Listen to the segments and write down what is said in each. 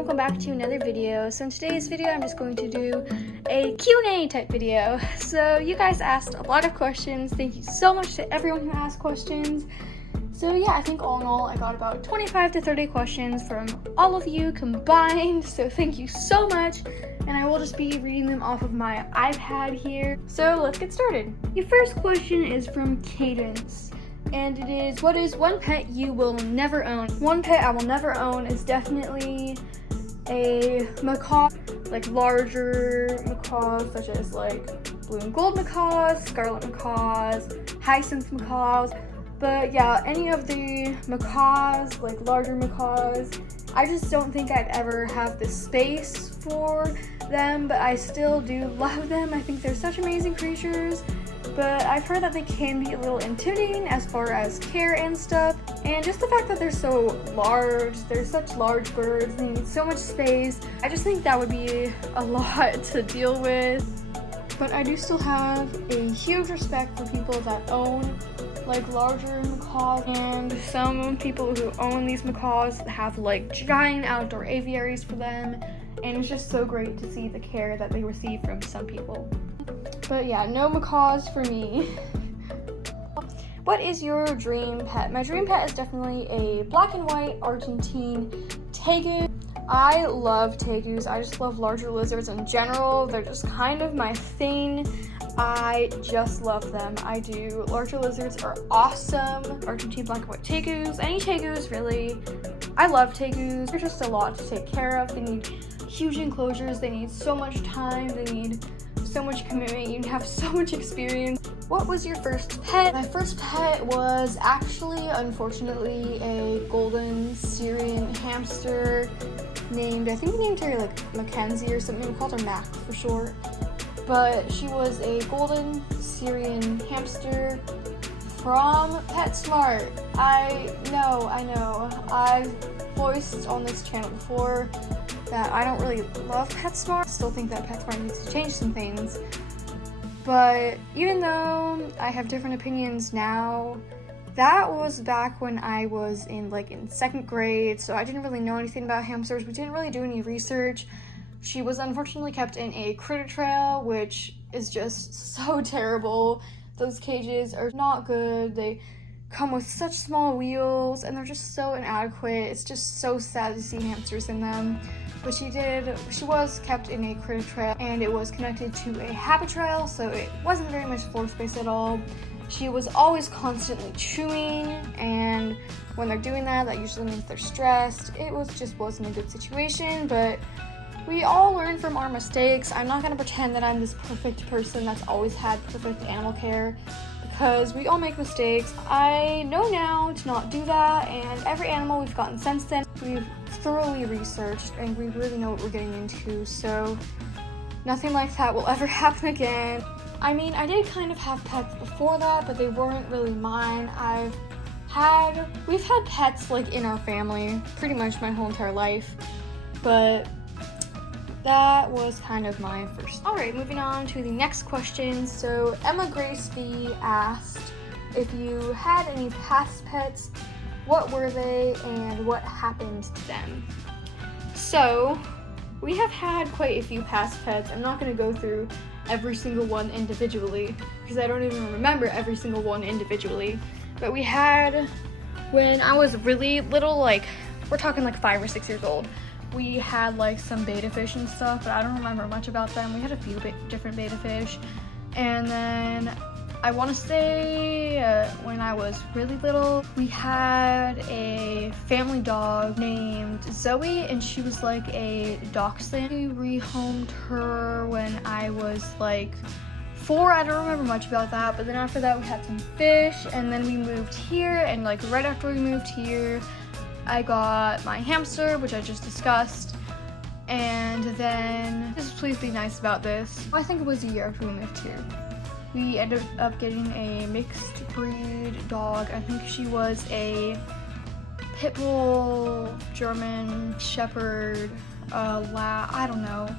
welcome back to another video. So in today's video, I'm just going to do a Q&A type video. So you guys asked a lot of questions. Thank you so much to everyone who asked questions. So yeah, I think all in all, I got about 25 to 30 questions from all of you combined. So thank you so much. And I will just be reading them off of my iPad here. So let's get started. Your first question is from Cadence. And it is, what is one pet you will never own? One pet I will never own is definitely a macaw, like larger macaws such as like blue and gold macaws, scarlet macaws, hyacinth macaws. But yeah, any of the macaws, like larger macaws, I just don't think I'd ever have the space for them, but I still do love them. I think they're such amazing creatures. But I've heard that they can be a little intimidating as far as care and stuff. And just the fact that they're so large, they're such large birds, they need so much space. I just think that would be a lot to deal with. But I do still have a huge respect for people that own like larger macaws, and some people who own these macaws have like giant outdoor aviaries for them. And it's just so great to see the care that they receive from some people. But yeah, no macaws for me. What is your dream pet? My dream pet is definitely a black and white Argentine tegu. I love tegus. I just love larger lizards in general. They're just kind of my thing. I just love them. I do. Larger lizards are awesome. Argentine black and white tegus. Any tegus, really. I love tegus. They're just a lot to take care of. They need huge enclosures. They need so much time. They need so much commitment. You have so much experience. What was your first pet? My first pet was actually, unfortunately, a golden Syrian hamster named, I think we named her like Mackenzie or something. We called her Mac for short. But she was a golden Syrian hamster from PetSmart. I know. I've voiced on this channel before that I don't really love PetSmart. I still think that PetSmart needs to change some things. But even though I have different opinions now, that was back when I was in second grade, so I didn't really know anything about hamsters. We didn't really do any research. She was unfortunately kept in a critter trail, which is just so terrible. Those cages are not good. They come with such small wheels and they're just so inadequate. It's just so sad to see hamsters in them. But she was kept in a critter trail, and it was connected to a habit trail, so it wasn't very much floor space at all. She was always constantly chewing, and when they're doing that, that usually means they're stressed. It wasn't a good situation, but we all learn from our mistakes. I'm not gonna pretend that I'm this perfect person that's always had perfect animal care, because we all make mistakes. I know now to not do that, and every animal we've gotten since then, we've thoroughly researched and we really know what we're getting into, so nothing like that will ever happen again. I mean, I did kind of have pets before that, but they weren't really mine. We've had pets like in our family pretty much my whole entire life, but that was kind of my first. Alright, moving on to the next question. So Emma Grace V asked, if you had any past pets, what were they and what happened to them? So we have had quite a few past pets. I'm not going to go through every single one individually because I don't even remember every single one individually. But we had, when I was really little, we're talking 5 or 6 years old, we had some betta fish and stuff, but I don't remember much about them. We had a few different betta fish. And then I want to say when I was really little, we had a family dog named Zoe, and she was like a dachshund. We rehomed her when I was 4. I don't remember much about that, but then after that we had some fish, and then we moved here, and right after we moved here, I got my hamster, which I just discussed, and then, please be nice about this, I think it was a year after we moved here, we ended up getting a mixed breed dog. I think she was a pit bull, German shepherd, I don't know,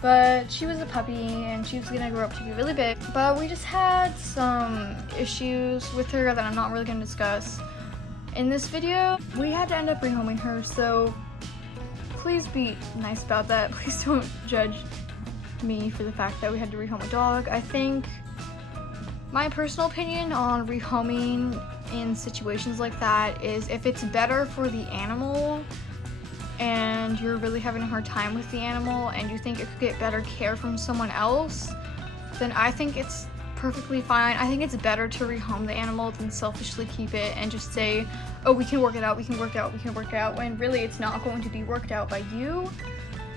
but she was a puppy and she was gonna grow up to be really big, but we just had some issues with her that I'm not really gonna discuss in this video. We had to end up rehoming her, so please be nice about that. Please don't judge me for the fact that we had to rehome a dog. I think my personal opinion on rehoming in situations like that is if it's better for the animal and you're really having a hard time with the animal and you think it could get better care from someone else, then I think it's perfectly fine. I think it's better to rehome the animal than selfishly keep it and just say, oh, we can work it out, we can work it out, we can work it out, when really it's not going to be worked out by you.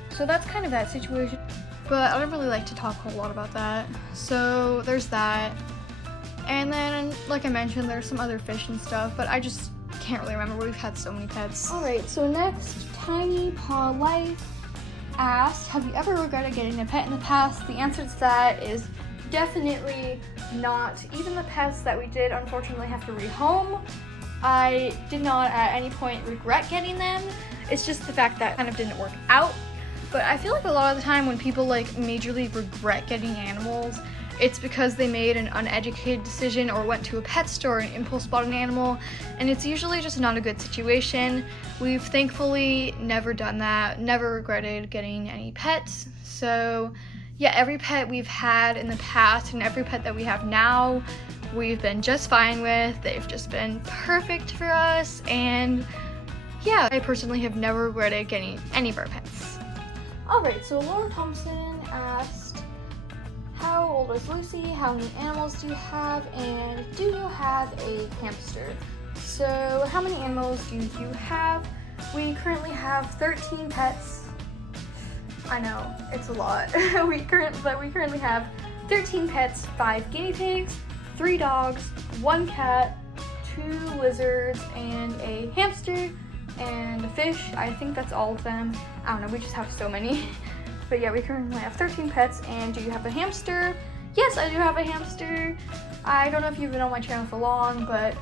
So that's kind of that situation. But I don't really like to talk a whole lot about that. So there's that. And then, like I mentioned, there's some other fish and stuff, but I just can't really remember. We've had so many pets. Alright, so next, Tiny Paw Life asked, have you ever regretted getting a pet in the past? The answer to that is definitely not. Even the pets that we did unfortunately have to rehome, I did not at any point regret getting them. It's just the fact that it kind of didn't work out. But I feel like a lot of the time when people like majorly regret getting animals, it's because they made an uneducated decision or went to a pet store and impulse bought an animal, and it's usually just not a good situation. We've thankfully never done that, never regretted getting any pets. So yeah, every pet we've had in the past and every pet that we have now, we've been just fine with. They've just been perfect for us, and yeah, I personally have never regretted getting any of our pets. Alright, so Lauren Thompson asked, how old is Lucy? How many animals do you have? And do you have a hamster? So how many animals do you have? We currently have 13 pets. I know, it's a lot. we currently have 13 pets, 5 guinea pigs, 3 dogs, 1 cat, 2 lizards, and a hamster, and a fish. I think that's all of them. I don't know, we just have so many. But yeah, we currently have 13 pets. And do you have a hamster? Yes, I do have a hamster. I don't know if you've been on my channel for long, but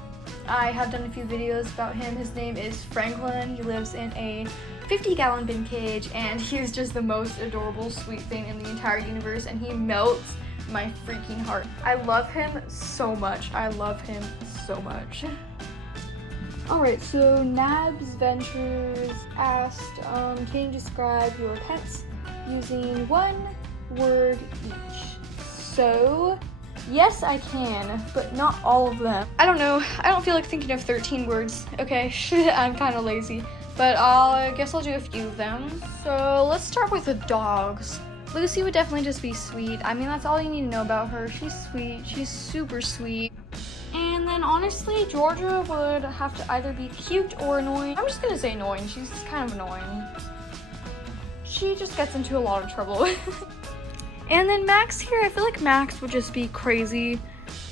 I have done a few videos about him. His name is Franklin. He lives in a 50-gallon bin cage, and he's just the most adorable, sweet thing in the entire universe, and he melts my freaking heart. I love him so much. I love him so much. Alright, so Nabs Ventures asked, can you describe your pets using 1 word each? So, yes I can, but not all of them. I don't know, I don't feel like thinking of 13 words, okay? I'm kind of lazy, but I guess I'll do a few of them. So let's start with the dogs. Lucy would definitely just be sweet. I mean, that's all you need to know about her. She's sweet, she's super sweet. And then honestly, Georgia would have to either be cute or annoying. I'm just gonna say annoying, she's kind of annoying. She just gets into a lot of trouble. And then Max here, I feel like Max would just be crazy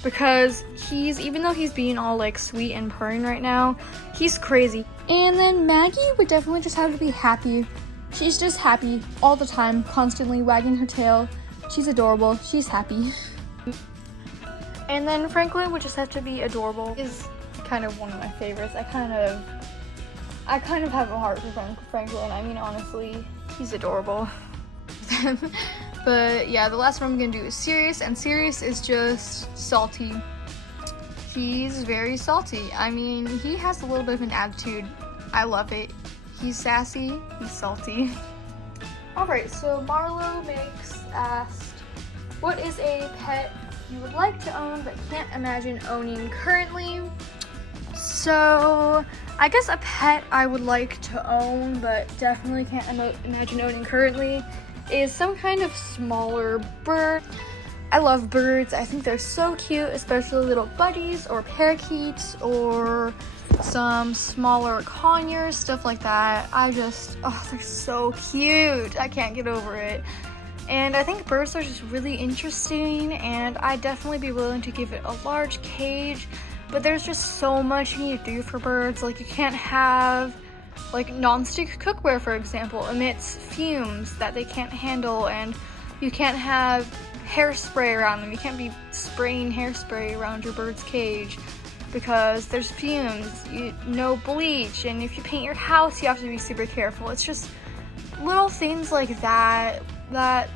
because even though he's being all like sweet and purring right now, he's crazy. And then Maggie would definitely just have to be happy. She's just happy all the time, constantly wagging her tail. She's adorable, she's happy. And then Franklin would just have to be adorable. He's kind of one of my favorites. I kind of have a heart for Franklin. I mean, honestly, he's adorable. But yeah, the last one I'm gonna do is Sirius, and Sirius is just salty. He's very salty. I mean, he has a little bit of an attitude. I love it. He's sassy, he's salty. Alright, so Marlo Makes asked, what is a pet you would like to own but can't imagine owning currently? So I guess a pet I would like to own but definitely can't imagine owning currently is some kind of smaller bird. I love birds. I think they're so cute, especially little budgies or parakeets or some smaller conures, stuff like that. They're so cute. I can't get over it. And I think birds are just really interesting, and I'd definitely be willing to give it a large cage, but there's just so much you need to do for birds. Like, you can't have, like, non-stick cookware, for example, emits fumes that they can't handle, and you can't have hairspray around them. You can't be spraying hairspray around your bird's cage because there's fumes, no bleach, and if you paint your house, you have to be super careful. It's just little things like that that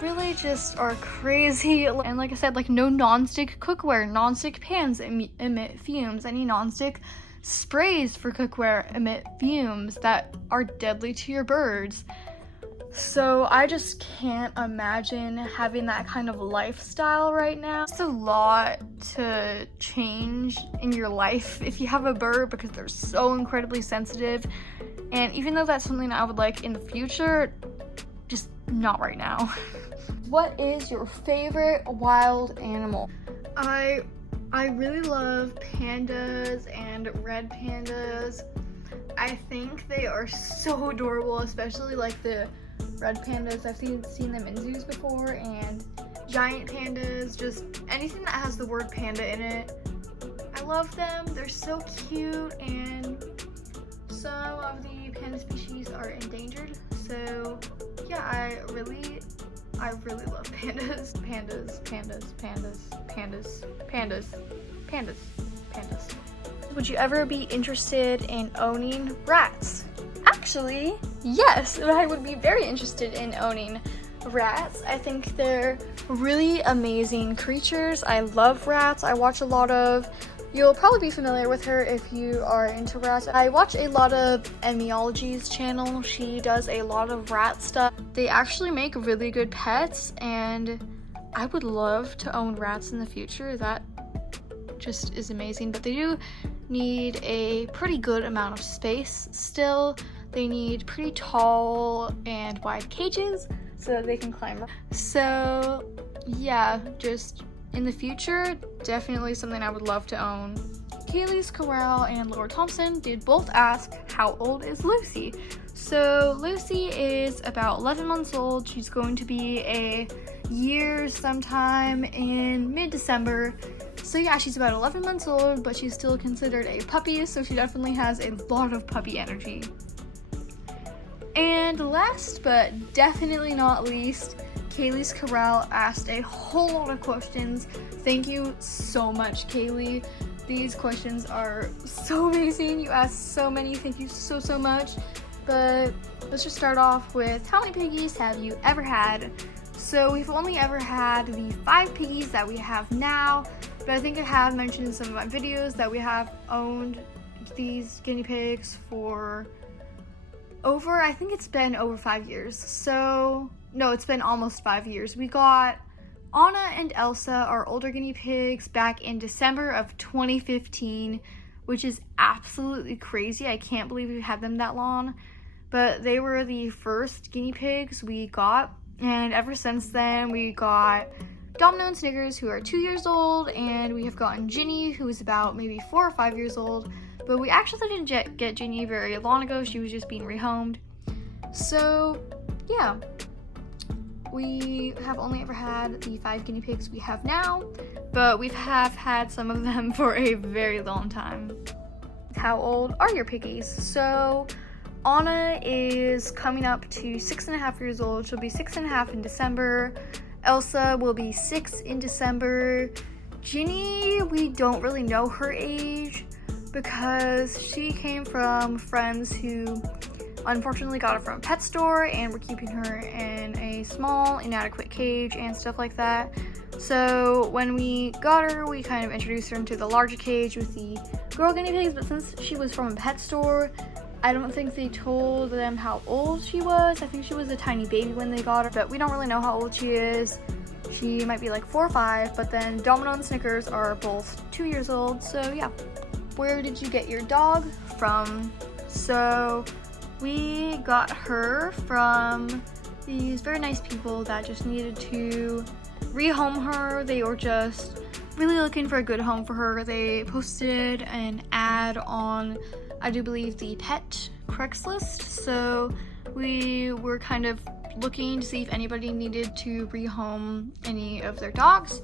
really just are crazy. And like I said, like, no non-stick cookware, non-stick pans emit fumes, any non-stick sprays for cookware emit fumes that are deadly to your birds. So I just can't imagine having that kind of lifestyle right now. It's a lot to change in your life if you have a bird, because they're so incredibly sensitive. And even though that's something I would like in the future, just not right now. What is your favorite wild animal? I really love pandas and red pandas. I think they are so adorable, especially like the red pandas. I've seen them in zoos before, and giant pandas, just anything that has the word panda in it. I love them. They're so cute, and some of the panda species are endangered. So yeah, I really love pandas. Pandas. Would you ever be interested in owning rats? Actually, yes, I would be very interested in owning rats. I think they're really amazing creatures. I love rats. I watch a lot of, you'll probably be familiar with her if you are into rats. I watch a lot of Emmyology's channel. She does a lot of rat stuff. They actually make really good pets, and I would love to own rats in the future. That just is amazing, but they do need a pretty good amount of space still. They need pretty tall and wide cages so that they can climb. So yeah, just in the future, definitely something I would love to own. Kaylee's Corral and Laura Thompson did both ask, how old is Lucy? So Lucy is about 11 months old. She's going to be a year sometime in mid-December. So yeah, she's about 11 months old, but she's still considered a puppy, so she definitely has a lot of puppy energy. And last but definitely not least, Kaylee's Corral asked a whole lot of questions. Thank you so much, Kaylee. These questions are so amazing. You asked so many. Thank you so much. But let's just start off with, how many piggies have you ever had? So we've only ever had the 5 piggies that we have now, but I think I have mentioned in some of my videos that we have owned these guinea pigs for I think it's been over 5 years. So no, it's been almost 5 years. We got Anna and Elsa, our older guinea pigs, back in December of 2015, which is absolutely crazy. I can't believe we've had them that long, but they were the first guinea pigs we got, and ever since then we got Domino and Snickers, who are 2 years old, and we have gotten Ginny, who is about maybe 4 or 5 years old. But we actually didn't get Ginny very long ago. She was just being rehomed. So yeah, we have only ever had the 5 guinea pigs we have now, but we have had some of them for a very long time. How old are your piggies? So Anna is coming up to 6.5 years old. She'll be 6.5 in December. Elsa will be 6 in December. Ginny, we don't really know her age, because she came from friends who unfortunately got her from a pet store, and we're keeping her in a small, inadequate cage and stuff like that. So when we got her, we kind of introduced her into the larger cage with the girl guinea pigs, but since she was from a pet store, I don't think they told them how old she was. I think she was a tiny baby when they got her, but we don't really know how old she is. She might be like 4 or 5, but then Domino and Snickers are both 2 years old, so yeah. Where did you get your dog from? So we got her from these very nice people that just needed to rehome her. They were just really looking for a good home for her. They posted an ad on, I do believe, the pet Craigslist. So we were kind of looking to see if anybody needed to rehome any of their dogs.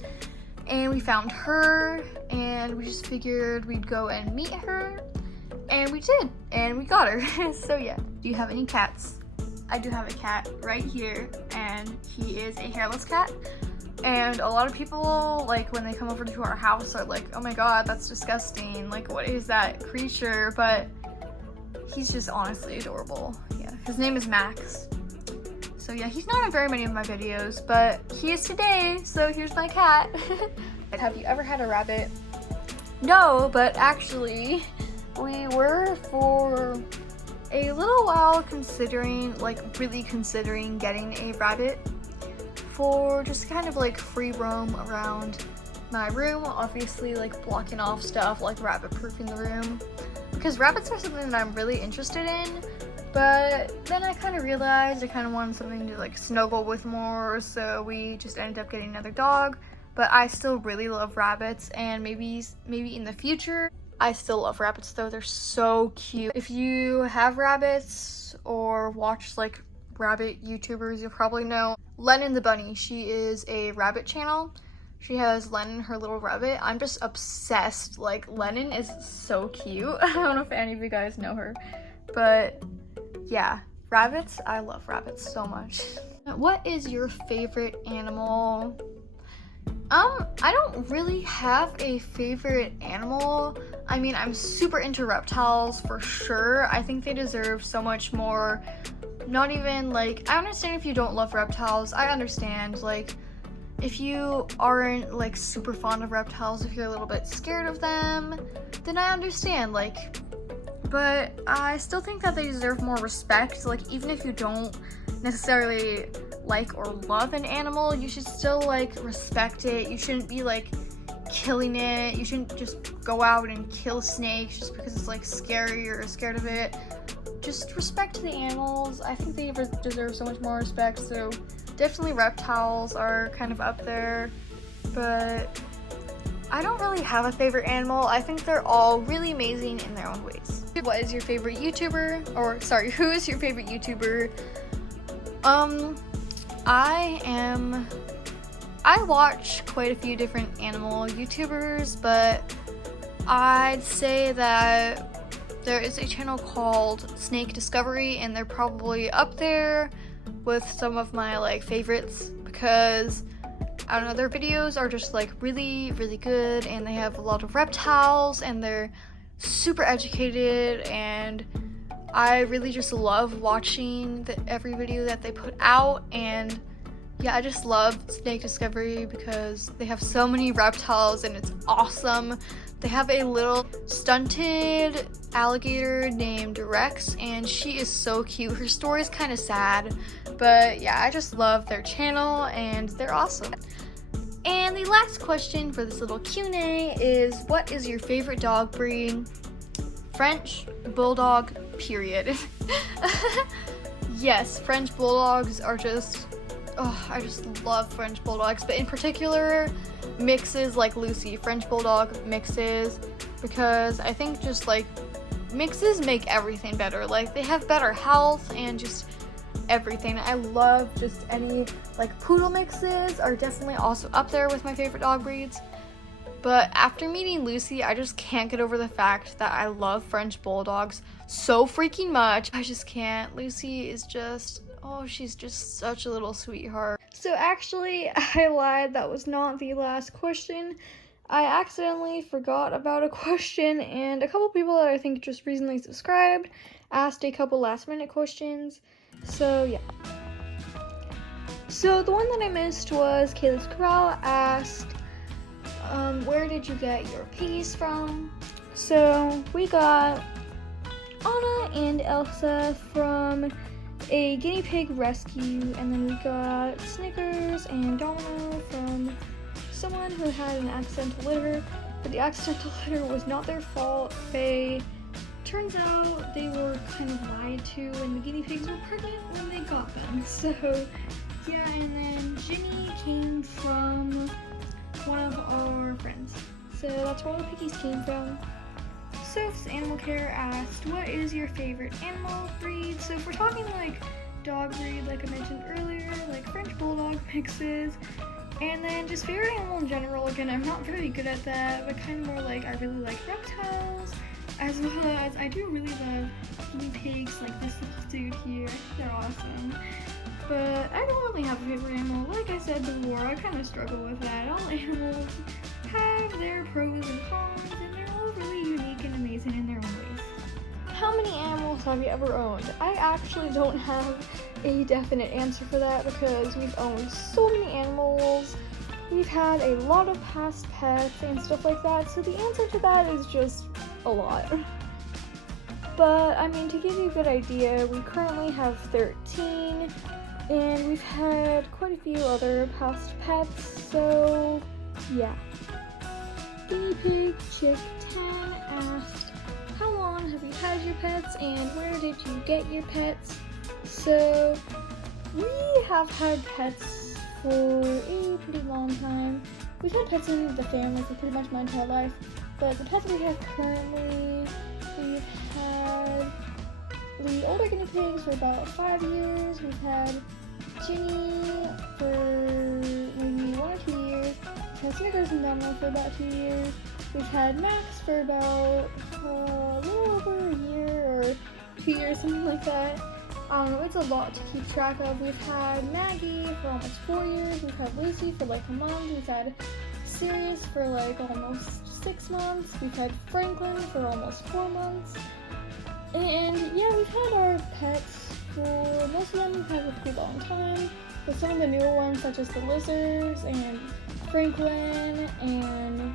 And we found her, and we just figured we'd go and meet her, and we did, and we got her. So yeah. Do you have any cats? I do have a cat right here, and he is a hairless cat. And a lot of people, like, when they come over to our house are like, oh my god, that's disgusting, like, what is that creature? But he's just honestly adorable. Yeah, his name is Max. So yeah, he's not in very many of my videos, but he is today, so here's my cat. Have you ever had a rabbit? No, but actually, we were for a little while really considering getting a rabbit for just kind of like free roam around my room, obviously like blocking off stuff, like rabbit proofing the room, because rabbits are something that I'm really interested in. But then I kind of realized I kind of wanted something to like snuggle with more, so we just ended up getting another dog. But I still really love rabbits, and maybe in the future. I still love rabbits though, they're so cute. If you have rabbits or watch like rabbit YouTubers, you'll probably know Lennon the bunny. She is a rabbit channel. She has Lennon, her little rabbit. I'm just obsessed. Like, Lennon is so cute. I don't know if any of you guys know her, but yeah, rabbits, I love rabbits so much. What is your favorite animal? I don't really have a favorite animal. I mean, I'm super into reptiles for sure. I think they deserve so much more. Not even like, I understand if you don't love reptiles. I understand, like, if you aren't like super fond of reptiles, if you're a little bit scared of them, then I understand, like, but I still think that they deserve more respect. Like, even if you don't necessarily like or love an animal, you should still like respect it. You shouldn't be like killing it. You shouldn't just go out and kill snakes just because it's like scary or scared of it. Just respect the animals. I think they deserve so much more respect. So definitely reptiles are kind of up there, but I don't really have a favorite animal. I think they're all really amazing in their own ways. What is your favorite YouTuber? Or sorry, who is your favorite YouTuber? I watch quite a few different animal YouTubers, but I'd say that there is a channel called Snake Discovery, and they're probably up there with some of my like favorites, because I don't know, their videos are just like really, really good, and they have a lot of reptiles, and they're super educated, and I really just love watching every video that they put out. And yeah, I just love Snake Discovery because they have so many reptiles and it's awesome. They have a little stunted alligator named Rex, and she is so cute. Her story is kind of sad, but yeah, I just love their channel and they're awesome. And the last question for this little Q&A is, what is your favorite dog breed? French Bulldog, period. Yes, French Bulldogs are just, oh, I just love French Bulldogs, but in particular, mixes like Lucy, French Bulldog mixes, because I think just like mixes make everything better. Like, they have better health and just everything. I love just any, like, poodle mixes are definitely also up there with my favorite dog breeds. But after meeting Lucy, I just can't get over the fact that I love French Bulldogs so freaking much. I just can't. Lucy is just, oh, she's just such a little sweetheart. So actually, I lied. That was not the last question. I accidentally forgot about a question, and a couple people that I think just recently subscribed asked a couple last minute questions. So yeah. So the one that I missed was Kayla's Corral asked, where did you get your piggies from? So we got Anna and Elsa from a guinea pig rescue, and then we got Snickers and Domino from someone who had an accidental litter, but the accidental litter was not their fault. Turns out they were kind of lied to, and the guinea pigs were pregnant when they got them. So yeah, and then Ginny came from one of our friends. So that's where all the piggies came from. Soph's Animal Care asked, what is your favorite animal breed? So if we're talking like dog breed, like I mentioned earlier, like French Bulldog mixes, and then just favorite animal in general, again, I'm not very good at that, but kind of more like I really like reptiles, as well as I do really love guinea pigs, like this little dude here. I think they're awesome. But I don't really have a favorite animal. Like I said before, I kind of struggle with that. All animals have their pros and cons, and they're all really unique and amazing in their own ways. How many animals have you ever owned? I actually don't have a definite answer for that, because we've owned so many animals. We've had a lot of past pets and stuff like that, so the answer to that is just a lot. But I mean, to give you a good idea, we currently have 13, and we've had quite a few other past pets, so yeah. Guinea Pig Chick 10 asked, how long have you had your pets and where did you get your pets? So we have had pets for a pretty long time. We've had pets in the family for pretty much my entire life, but the pets we have currently, we've had the older guinea pigs for about 5 years. We've had Ginny for maybe 1 or 2 years. We've had Snickers and Domino for about 2 years. We've had Max for about a little over a year or 2 years, something like that. It's a lot to keep track of. We've had Maggie for almost 4 years. We've had Lucy for like a month. We've had Sirius for like almost 6 months. We've had Franklin for almost 4 months. And yeah, we've had our pets for, most of them we've had for a pretty long time. But some of the newer ones, such as the lizards and Franklin and,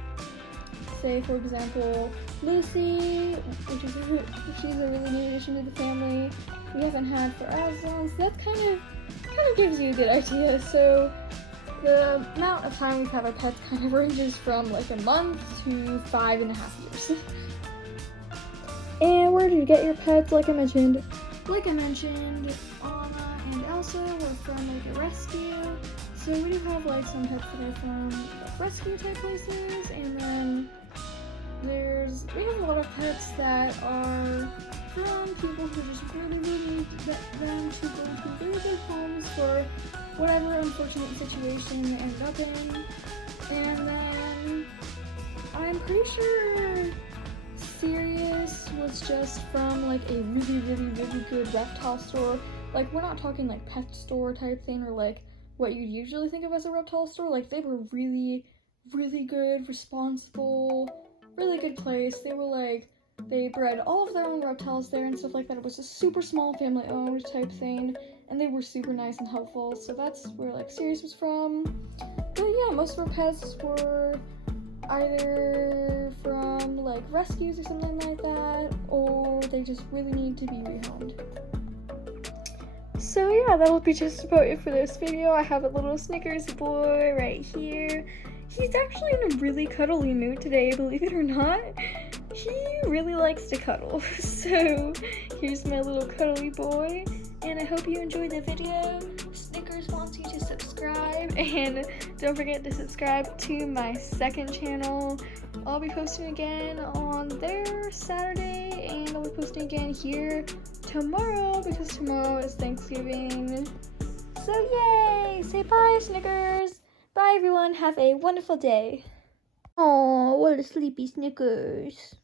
say for example, Lucy, she's a really new addition to the family, we haven't had for as long, so that kind of gives you a good idea. So the amount of time we've had our pets kind of ranges from like a month to 5.5 years. And where did you get your pets? Like I mentioned, Anna and Elsa were from like a rescue. So we do have like some pets that are from like, rescue type places, and then we have a lot of pets that are from people who just really need them to go to really good homes for whatever unfortunate situation they ended up in. And then I'm pretty sure Sirius was just from like a really good reptile store. Like, we're not talking like pet store type thing or like what you usually think of as a reptile store. Like, they were really good, responsible, really good place. They bred all of their own reptiles there and stuff like that. It was a super small family owned type thing, and they were super nice and helpful. So that's where like Sirius was from. But yeah, most of our pets were either from like rescues or something like that, or they just really need to be rehomed. So yeah, that'll be just about it for this video. I have a little Snickers boy right here. He's actually in a really cuddly mood today, believe it or not. He really likes to cuddle. So here's my little cuddly boy, and I hope you enjoyed the video. Snickers wants you to subscribe, and don't forget to subscribe to my second channel. I'll be posting again on there Saturday, and I'll be posting again here tomorrow because tomorrow is Thanksgiving. So yay! Say bye, Snickers! Bye everyone, have a wonderful day. Oh, what a sleepy Snickers.